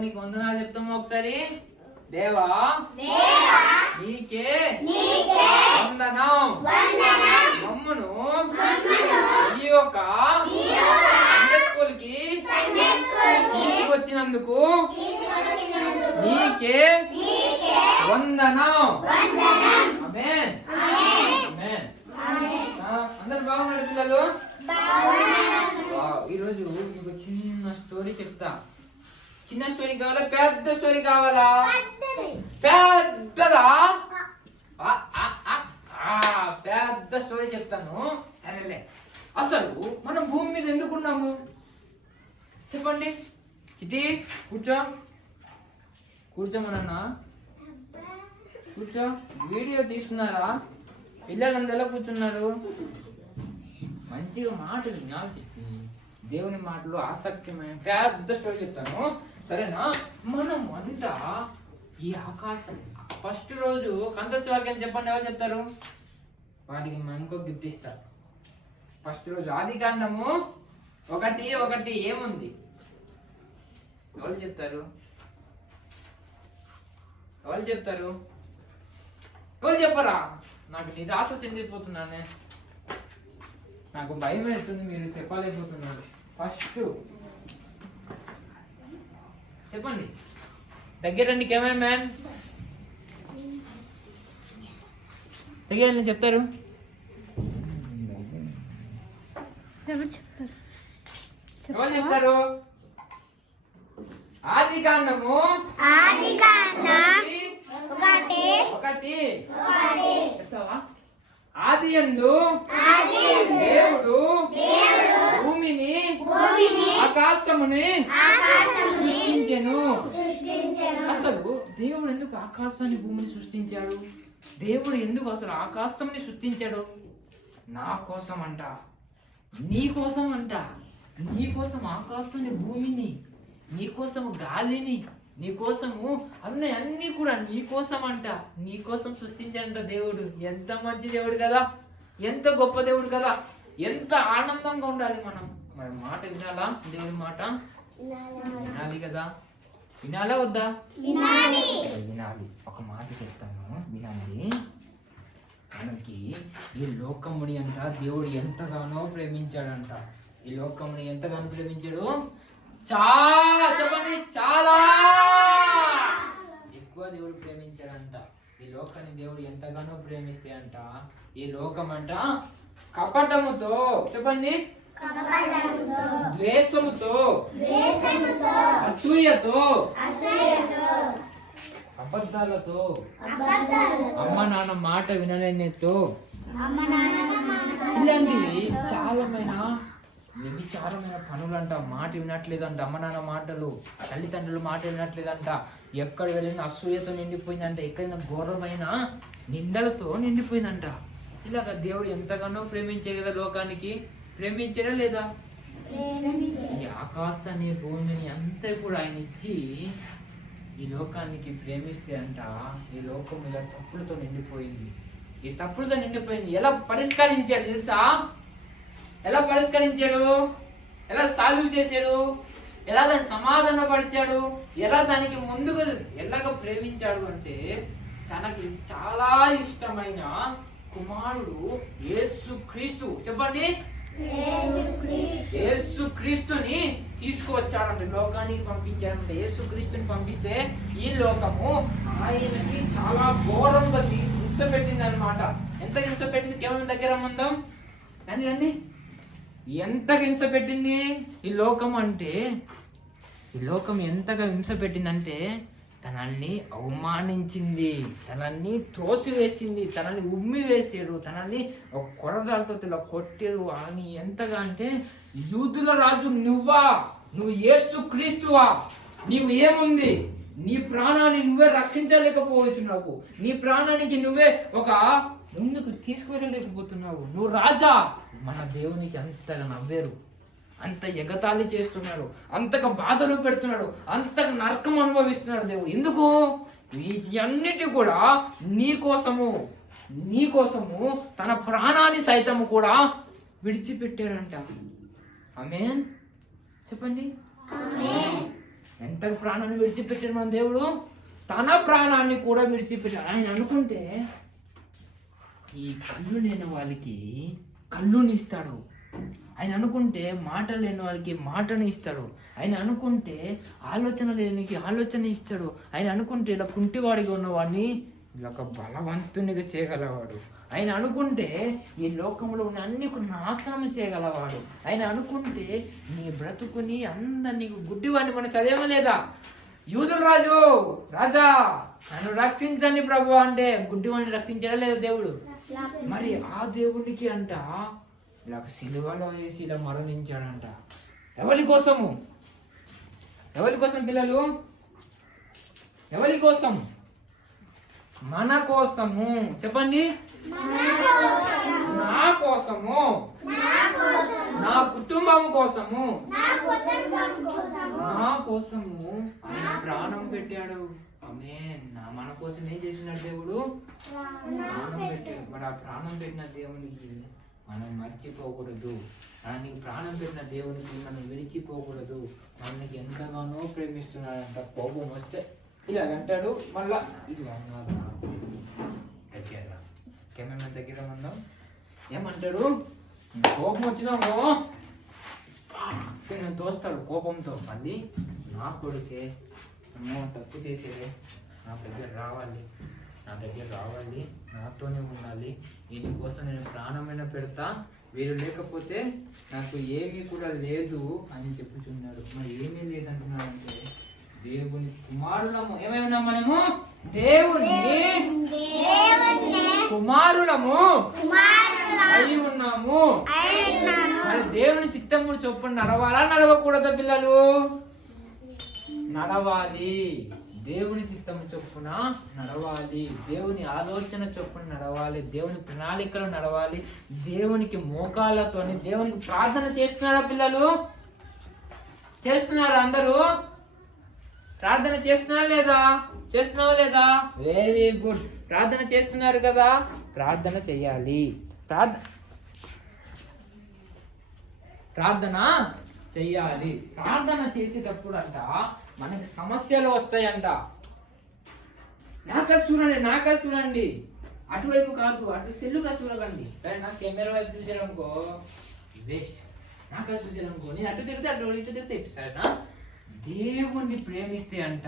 దేవునికి వందనాలు చెప్తాము ఒకసారి. దేవా నీకే వందనం. మమ్మును ఈ యొక్క సండే స్కూల్కి తీసుకొచ్చినందుకు నీకే వందనం. అందరు బాగున్నారు పిల్లలు? ఈరోజు మీకు చిన్న స్టోరీ చెప్తా. చిన్న స్టోరీ కావాలా? పెద్ద స్టోరీ కావాలా? పెద్దదా. పెద్ద స్టోరీ చెప్తాను. సరేలే. అసలు మనం భూమి మీద ఎందుకున్నాము చెప్పండి. చిటి కూర్చో. కూర్చోమనన్నా కూర్చో. వీడియో తీస్తున్నారా? పిల్లలందరూ ఎలా కూర్చున్నారు. మంచిగా మాటలు వినాలి చెప్పి దేవుని మాటలు ఆసక్తిమైన పెద్ద స్టోరీ చెప్తాను. సరేనా? మనం అంతా ఈ ఆకాశం ఫస్ట్ రోజు కందస్తి చెప్పండి ఎవరు చెప్తారు? వాటికి మనం ఇంకో గిఫ్ట్ ఇస్తారు ఫస్ట్ రోజు ఆది కాండము ఒకటి ఒకటి ఏముంది? ఎవరు చెప్తారు? ఎవరు చెప్తారు? ఎవరు చెప్పరా? నాకు నిరాశ చెందిపోతున్నానే. నాకు భయం వేస్తుంది మీరు చెప్పలేకపోతున్నారు. ఫస్ట్ చెప్పండి. దగ్గరండి కెమెరా మ్యాన్ దగ్గర చెప్తారు. ఎవరు చెప్తారు? ఎవరు చెప్తారు? ఆది కాండము. ఆది కాండం. ఒకటి. ఒకటి. ఒకటి. చెప్తావా? ఆది యందు దేవుడు భూమిని ఆకాశముని సృష్టించెను. అసలు దేవుడు ఎందుకు ఆకాశాన్ని భూమిని సృష్టించాడు? దేవుడు ఎందుకు అసలు ఆకాశంని సృష్టించాడు? నా కోసం అంట నీ కోసం అంట నీ కోసం ఆకాశాన్ని భూమిని నీ కోసం గాలిని నీ కోసము అన్నీ అన్ని కూడా నీ కోసం అంట నీ కోసం సృష్టించాడంట దేవుడు. ఎంత మంచి దేవుడు కదా? ఎంత గొప్ప దేవుడు కదా? ఎంత ఆనందంగా ఉండాలి మనం. మన మాట వినాలా? దేవుడి మాట? వినాలి. కదా? వినాలా వద్దా? వినాలి. ఒక మాట చెప్తాను. వినండి మనకి ఈ లోకముడి అంట దేవుడు ఎంతగానో ప్రేమించాడంట. ఈ లోకముని ఎంతగానో ప్రేమించాడు? చాలా చెప్పండి చాలా. ఎక్కువ దేవుడు ప్రేమించాడంట. ఈ లోకాన్ని దేవుడు ఎంతగానో ప్రేమిస్తే అంట ఈ లోకం అంట కపటముతో చెప్పండి. ద్వేషముతో అసూయతో అబద్ధాలతో అమ్మ నాన్న మాట వినలేనితో. ఇలాంటివి చాలామైన వ్యభిచారమైన పనులంట మాట వినట్లేదంట. అమ్మ నాన్న మాటలు తల్లిదండ్రుల మాట వినట్లేదంట. ఎక్కడ వెళ్ళినా అసూయతో నిండిపోయిందంట. ఎక్కడైనా ఘోరమైన నిందలతో నిండిపోయిందంట. ఇలాగ దేవుడు ఎంతగానో ప్రేమించే కదా లోకానికి. ప్రేమించారా లేదా? ఈ ఆకాశాన్ని భూమిని అంతా కూడా ఆయన ఇచ్చి ఈ లోకానికి ప్రేమిస్తే అంట ఈ లోకం ఇలా తప్పులతో నిండిపోయింది. ఈ తప్పులతో నిండిపోయింది. ఎలా పరిష్కరించాడు తెలుసా? ఎలా పరిష్కరించాడు? ఎలా సాల్వ్ చేశాడు? ఎలా దాన్ని సమాధానపరిచాడు? ఎలా దానికి ముందుకు ఎలాగ ప్రేమించాడు అంటే తనకి చాలా ఇష్టమైన కుమారుడు యేసు క్రీస్తు చెప్పండి. యేసు క్రీస్తుని తీసుకువచ్చాడంట. లోకానికి పంపించాడంట. యేసు క్రీస్తుని పంపిస్తే ఈ లోకము ఆయనకి చాలా ఘోరంగా హింస పెట్టింది అనమాట ఎంత హింస పెట్టింది? కేవలం దగ్గర మందం? రండి రండి. ఎంత హింస పెట్టింది? ఈ లోకం అంటే ఈ లోకం ఎంతగా హింస పెట్టిందంటే తనల్ని అవమానించింది తనల్ని త్రోసివేసింది తనని ఉమ్మి వేసాడు తనని ఒక కొరదాలతో ఇలా కొట్టారు. అని ఎంతగా అంటే యూదుల రాజు నువ్వా? నువ్వు ఏసు క్రీస్తువా? నీవు ఏముంది? నీ ప్రాణాన్ని నువ్వే రక్షించలేకపోవచ్చు నాకు. నీ ప్రాణానికి నువ్వే ఒక ముందుకు తీసుకువెళ్ళలేకపోతున్నావు? నువ్వు రాజా! మన దేవునికి అంతగా నవ్వేరు. అంత ఎగతాళి చేస్తున్నాడు. అంతగా బాధలు పెడుతున్నాడు. అంతగా నరకం అనుభవిస్తున్నాడు దేవుడు. ఎందుకు? వీటన్నిటి కూడా నీ కోసము. నీ కోసము. తన ప్రాణాన్ని సైతము కూడా విడిచిపెట్టాడంట. ఆమేన్? చెప్పండి. ఎంత ప్రాణాన్ని విడిచిపెట్టాడు మన దేవుడు? తన ప్రాణాన్ని కూడా విడిచిపెట్టాడు. ఆయన అనుకుంటే ఈ కళ్ళు లేని వాళ్ళకి కళ్ళుని ఇస్తాడు ఆయన అనుకుంటే మాట లేని వాళ్ళకి మాటను ఇస్తాడు. ఆయన అనుకుంటే ఆలోచన లేనికి ఆలోచన ఇస్తాడు. ఆయన అనుకుంటే ఇలా కుంటివాడిగా ఉన్నవాడిని ఇలా ఒక బలవంతునిగా చేయగలవాడు. ఆయన అనుకుంటే ఈ లోకంలో ఉన్న అన్ని నాశనం చేయగలవాడు. ఆయన అనుకుంటే నీ బ్రతుకుని అందరు నీకు గుడ్డివాడిని మనం చదివలేదా? యూదుల రాజు రాజా నన్ను రక్షించండి ప్రభు అంటే గుడ్డివాడిని రక్షించడం లేదు దేవుడు. మరి ఆ దేవుడికి అంట ఇలా సిలువలో వేసి ఇలా మరణించాడంట. ఎవరి కోసము? ఎవరి కోసం పిల్లలు? ఎవరి కోసం? మన కోసము. చెప్పండి. నా కోసము. నా కుటుంబం కోసము. నా కోసము. ఆయన ప్రాణం పెట్టాడు. ఆమె నా మన కోసం ఏం చేసినాడు దేవుడు? ప్రాణం పెట్టాడు. మరి ఆ ప్రాణం పెట్టిన దేవునికి మనం మర్చిపోకూడదు. దానికి ప్రాణం పెట్టిన దేవునికి మనం విడిచిపోకూడదు. మనకి ఎంతగానో ప్రేమిస్తున్నాడంట. కోపం వస్తే ఇలా అంటాడు. మళ్ళా ఇది అన్నాడు. దగ్గర కెమెరా దగ్గర ఉందాం. ఏమంటాడు? కోపం వచ్చినాము నేను తోస్తాడు కోపంతో. మళ్ళీ నా కొడుకే అమ్మో తప్పు చేసేదే. నా దగ్గర రావాలి. నా దగ్గర రావాలి. నాతోనే ఉండాలి. వీటి కోసం నేను ప్రాణమైన పెడతా. వీరు లేకపోతే నాకు ఏమీ కూడా లేదు అని చెప్పుచున్నాడు. మరి ఏమీ లేదంటున్నాడంటే దేవుని కుమారులము. ఏమై ఉన్నాం మనము దేవుని కుమారులము. అయి ఉన్నాము. దేవుని చిత్తము చొప్పున నడవాలా నడవకూడదా పిల్లలు? నడవాలి. దేవుని చిత్తము చొప్పున నడవాలి. దేవుని ఆలోచన చొప్పున నడవాలి. దేవుని ప్రణాళికలు నడవాలి. దేవునికి మోకాళ్ళతోని దేవునికి ప్రార్థన చేస్తున్నారా పిల్లలు? చేస్తున్నారా అందరూ? ప్రార్థన చేస్తున్నారా లేదా? చేస్తున్నావా లేదా? వెరీ గుడ్ ప్రార్థన చేస్తున్నారు కదా? ప్రార్థన చెయ్యాలి ప్రార్థ ప్రార్థన చెయ్యాలి ప్రార్థన చేసేటప్పుడు అంట మనకి సమస్యలు వస్తాయంట. నాక చూడండి నాక చూడండి అటువైపు కాదు అటు సెల్లుగా చూడకండి. సరే నాకు కెమెరా వైపు చూసారనుకో వేస్ట్. నాక చూసారనుకో నేను అటు తిరిగితే అటు ఇటు తిరిగితే సరేనా? దేవుణ్ణి ప్రేమిస్తే అంట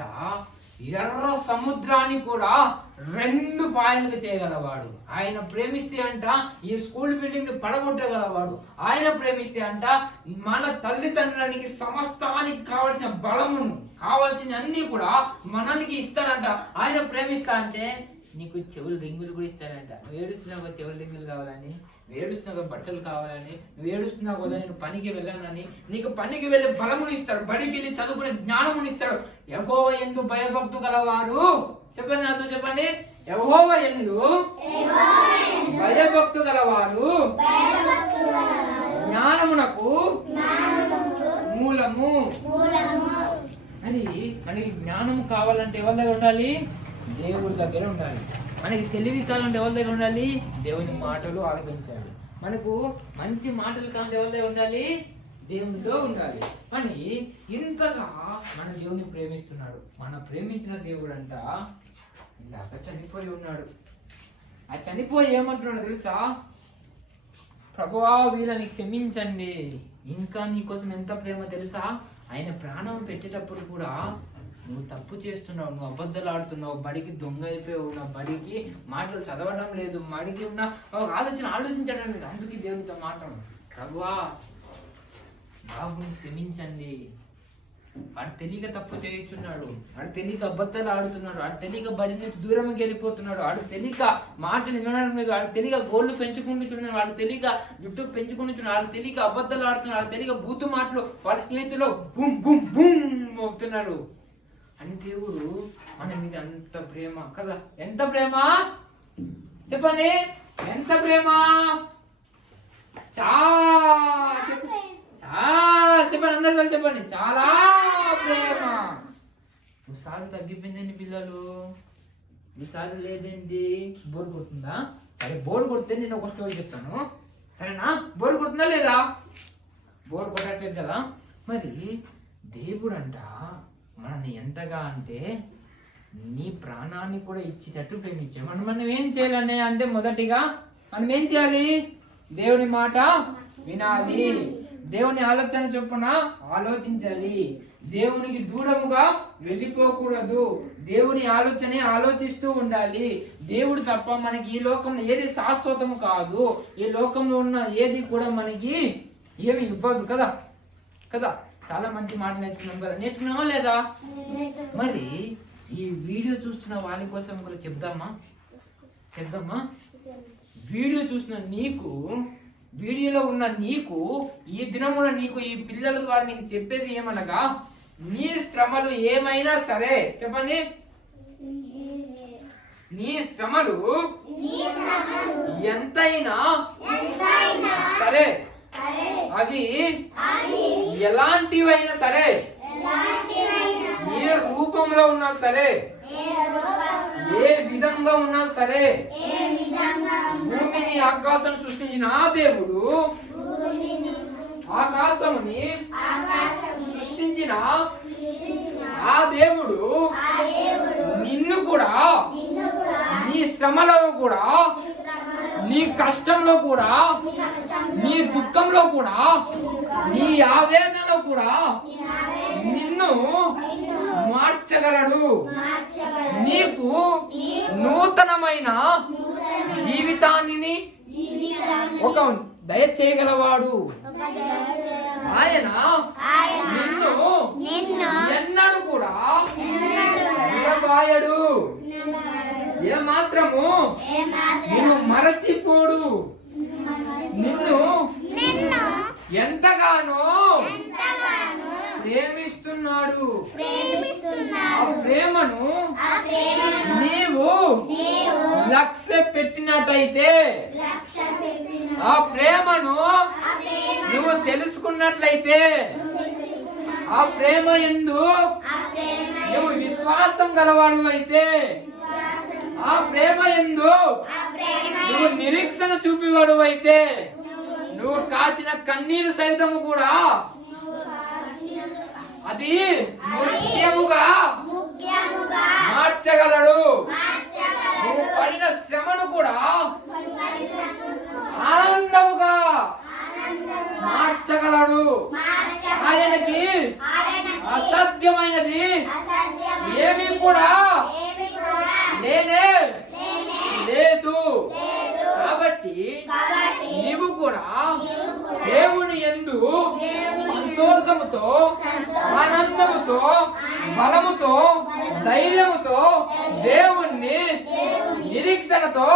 ఎర్ర సముద్రాన్ని కూడా రెండు పాయలుగా చేయగలవాడు. ఆయన ప్రేమిస్తే అంట ఈ స్కూల్ బిల్డింగ్ని పడగొట్టగలవాడు. ఆయన ప్రేమిస్తే అంట మన తల్లిదండ్రులకి సమస్తానికి కావలసిన బలమును కావలసిన అన్ని కూడా మనల్ని ఇస్తారంట. ఆయన ప్రేమిస్తా అంటే నీకు చెవులు రింగులు కూడా ఇస్తారంట. ఏడుస్తున్నావు చెవులు రింగులు కావాలని. నువ్వు ఏడుస్తున్నావు బట్టలు కావాలని నువ్వు ఏడుస్తున్నావు కదా నేను పనికి వెళ్ళానని నీకు పనికి వెళ్ళే బలముని ఇస్తాడు బడికి వెళ్ళి చదువుకునే జ్ఞానముని ఇస్తాడు యహోవ ఎందు భయభక్తు గలవారు? చెప్పండి నాతో చెప్పండి. యహోవ ఎందు భయభక్తు గలవారు? జ్ఞానమునకు మూలము. అది మనకి జ్ఞానము కావాలంటే ఎవరి దగ్గర ఉండాలి? దేవుడి దగ్గర ఉండాలి. మనకి తెలివి కావాలంటే ఎవరి దగ్గర ఉండాలి? దేవుని మాటలు ఆలకించాలి. మనకు మంచి మాటలు కాలం ఎవరి దగ్గర ఉండాలి? దేవునితో ఉండాలి. కానీ ఇంతగా మన దేవుని ప్రేమిస్తున్నాడు. మన ప్రేమించిన దేవుడు అంట ఇలాగ చనిపోయి ఉన్నాడు. ఆ చనిపోయి ఏమంటున్నాడు తెలుసా? ప్రభువా వీళ్ళని క్షమించండి. ఇంకా నీకోసం ఎంత ప్రేమ తెలుసా? ఆయన ప్రాణం పెట్టేటప్పుడు కూడా నువ్వు తప్పు చేస్తున్నావు నువ్వు అబద్ధాలు ఆడుతున్నావు బడికి దొంగ అయిపోయావు నా బడికి మాటలు చదవడం లేదు మడికి ఉన్న ఆలోచన ఆలోచించడం లేదు అందుకే దేవునితో మాట్లాడు ప్రభువా బాబుని క్షమించండి. వాడు తెలియక తప్పు చేయించున్నాడు వాడు తెలియక అబద్ధాలు ఆడుతున్నాడు వాడు తెలియక బడి నుంచి దూరంకి వెళ్ళిపోతున్నాడు వాడు తెలియక మాటలు వినడం లేదు వాడు తెలియక గోళ్ళు పెంచుకుంటున్నాడు వాడు తెలియక జుట్టు పెంచుకుంటున్నాడు వాడు తెలియక అబద్ధాలు ఆడుతున్నాడు వాడు తెలియక బూతు మాటలు వాళ్ళ స్నేహితులు బుమ్ బుమ్ బుమ్ అవుతున్నాడు అని దేవుడు మన మీద అంత ప్రేమ కదా? ఎంత ప్రేమ? చెప్పండి. ఎంత ప్రేమ? చాలా చెప్పు చాలా చెప్పండి. అందరు కలిసి చెప్పండి. చాలా ప్రేమ. ఒకసారి తగ్గిపోయిందండి పిల్లలు. ఈసారి లేదేంటి బోర్ కొడుతుందా? సరే బోర్ కొడితే నేను ఒక స్టోరీ చెప్తాను. సరేనా? బోర్ కొడుతుందా లేదా? బోర్ కొట్టట్లేదు కదా. మరి దేవుడు అంట మనల్ని ఎంతగా అంటే నీ ప్రాణాన్ని కూడా ఇచ్చేటట్టు ప్రేమించాం. మనం మనం ఏం చేయాలని అంటే మొదటిగా మనం ఏం చేయాలి? దేవుని మాట వినాలి. దేవుని ఆలోచన చొప్పున ఆలోచించాలి. దేవునికి దూరముగా వెళ్ళిపోకూడదు. దేవుని ఆలోచనే ఆలోచిస్తూ ఉండాలి. దేవుడు తప్ప మనకి ఈ లోకంలో ఏది శాశ్వతము కాదు. ఈ లోకంలో ఉన్న ఏది కూడా మనకి ఏమి ఇవ్వదు కదా? కదా? చాలా మంచి మాట నేర్చుకున్నాం కదా. నేర్చుకున్నామా లేదా? మరి ఈ వీడియో చూస్తున్న వాళ్ళ కోసం కూడా చెప్దామా? చెప్దామా? వీడియో చూసిన నీకు వీడియోలో ఉన్న నీకు ఈ దినమున నీకు ఈ పిల్లల ద్వారా నీకు చెప్పేది ఏమనగా నీ శ్రమలు ఏమైనా సరే చెప్పండి. నీ శ్రమలు ఎంతైనా సరే. అవి ఎలాంటివైనా సరే ఏ రూపంలో ఉన్నా సరే ఏ విధంగా ఉన్నా సరే భూమిని ఆకాశం సృష్టించిన ఆ దేవుడు ఆకాశముని సృష్టించిన ఆ దేవుడు నిన్ను కూడా నీ శ్రమలో కూడా నీ కష్టంలో కూడా నీ దుఃఖంలో కూడా నీ ఆవేదనలో కూడా నిన్ను మార్చగలడు. నీకు నూతనమైన జీవితాన్ని ఒక దయచేయగలవాడు. ఆయన నిన్ను ఎన్నడు కూడా విడబాయడు. ఏ మాత్రము నిన్ను మరచిపోడు. నిన్ను ఎంతగానో ప్రేమిస్తున్నాడు. ప్రేమను నీవు లక్ష్య పెట్టినట్టయితే ఆ ప్రేమను నువ్వు తెలుసుకున్నట్లయితే ఆ ప్రేమ ఎందు నువ్వు విశ్వాసం గలవాడు అయితే ఆ ప్రేమ ఎందు నువ్వు నిరీక్షణ చూపివాడు అయితే నువ్వు కాచిన కన్నీరు సైతము కూడా అది నృత్యముగా మార్చగలడు. నువ్వు పడిన శ్రమను కూడా ఆనందముగా మార్చగలడు. ఆయనకి అసాధ్యమైనది ఏమీ కూడా లేనే లేదు కాబట్టి నీవు కూడా దేవుని ఎందు సంతోషముతో ఆనందముతో బలముతో ధైర్యముతో దేవుణ్ణి నిరీక్షణతో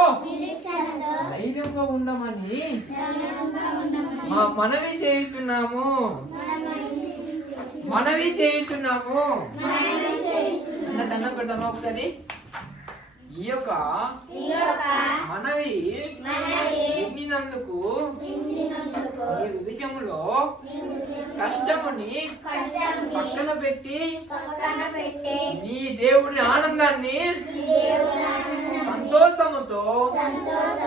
ధైర్యంగా ఉండమని మా మనవి చేయుచున్నాము. మనవి చేయుచున్నాము. అన్న దండం పెడదామా ఒకసారి? ఈ యొక్క మనవి ఎండినందుకు ఈ హృదయములో కష్టముని పక్కన పెట్టి నీ దేవుని ఆనందాన్ని సంతోషముతో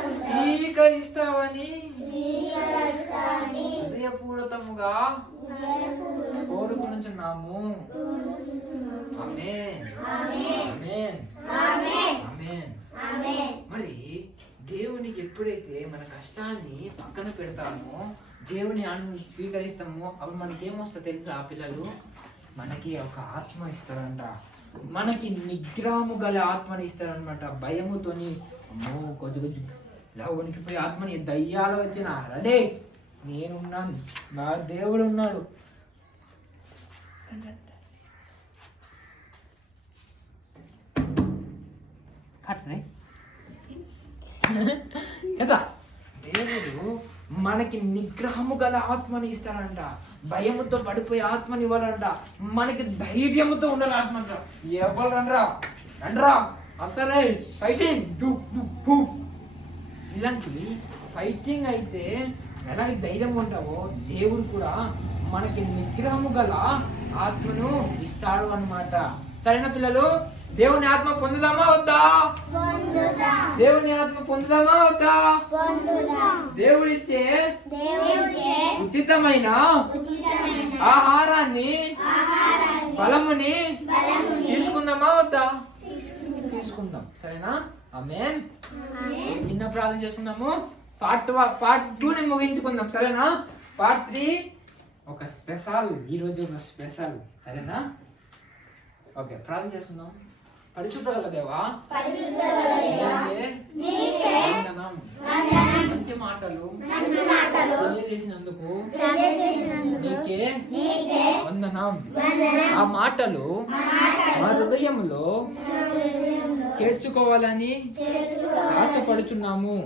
స్వీకరిస్తావని హృదయపూర్వకముగా కోరుకునుచున్నాము. ఆమేన్. ఆమేన్. ఆమేన్. మరి దేవునికి ఎప్పుడైతే మన కష్టాన్ని పక్కన పెడతామో దేవుని ఆనందం స్వీకరిస్తామో అప్పుడు మనకి ఏమొస్తా తెలుసా ఆ పిల్లలు? మనకి ఒక ఆత్మ ఇస్తారంట. మనకి నిగ్రహము గల ఆత్మని ఇస్తారనమాట భయముతోని అమ్మో కొద్ది కొద్ది ఇలా వణికిపోయి ఆత్మని దయ్యాలు వచ్చిన అరే నేనున్నాను నా దేవుడు ఉన్నాడు కట్టనే కదా? దేవుడు మనకి నిగ్రహము గల ఆత్మని ఇస్తాడంట. భయముతో పడిపోయే ఆత్మని ఇవ్వాలంట. మనకి ధైర్యముతో ఉండాలి ఆత్మ అంట ఎవరు రండ్రా? రండ్రా. అసలే ఫైటింగ్ డు డు ఇలాంటి ఫైటింగ్ అయితే ఎలా ధైర్యం ఉంటావో దేవుడు కూడా మనకి నిగ్రహము గల ఆత్మను ఇస్తాడు అన్నమాట. సరేనా పిల్లలు? దేవుని ఆత్మ పొందుదామా వద్దా? దేవుని ఆత్మ పొందుదామా వద్దా? దేవుడిచ్చే ఉచితమైన ఆహారాన్ని బలముని తీసుకుందామా వద్దా? తీసుకుందాం. సరేనా? ఆమెన్. చిన్న ప్రార్థన చేసుకుందాము పార్ట్ పార్ట్ టూ ని ముగించుకుందాం. సరేనా? Part three. ఒక స్పెషల్ ఈ రోజు ఒక స్పెషల్. సరేనా? ఓకే ప్రార్థన చేసుకుందాం. పరిశుద్ధ గల దేవా వందనం. మంచి మాటలు తెలియజేసినందుకు నీకే వందనం. ఆ మాటలు మా హృదయములో చేర్చుకోవాలని ఆశపడుచున్నాము.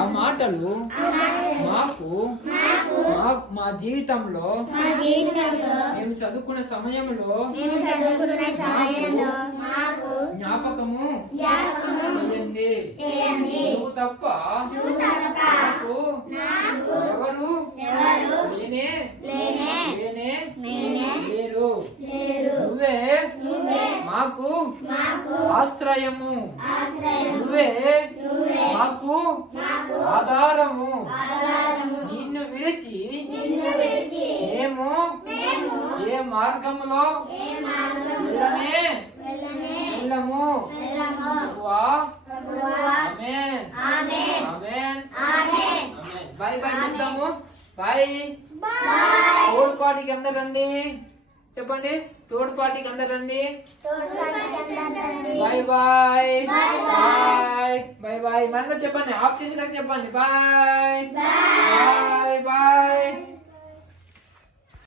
ఆ మాటలు మాకు మా- జీవితంలో మేము చదువుకునే సమయంలో జ్ఞాపకము చేయండి. నువ్వు తప్ప నాకు ఎవరు నేనే నేనే లేరు. నువ్వే మాకు ఆశ్రయము. నువ్వే మాకు ఆధారము. విడిచి మేము ఏ మార్గములో వెళ్ళనే వెళ్ళము? బాయ్ బాయ్ చెప్తాము. బాయ్. తోడుపాటికి అందరు రండి చెప్పండి. తోడుపాటికి అందరు రండి bye bye. Bye bye bye. మనలో చెప్పండి. ఆఫ్ చేసినాక చెప్పండి. బాయ్. Bye bye.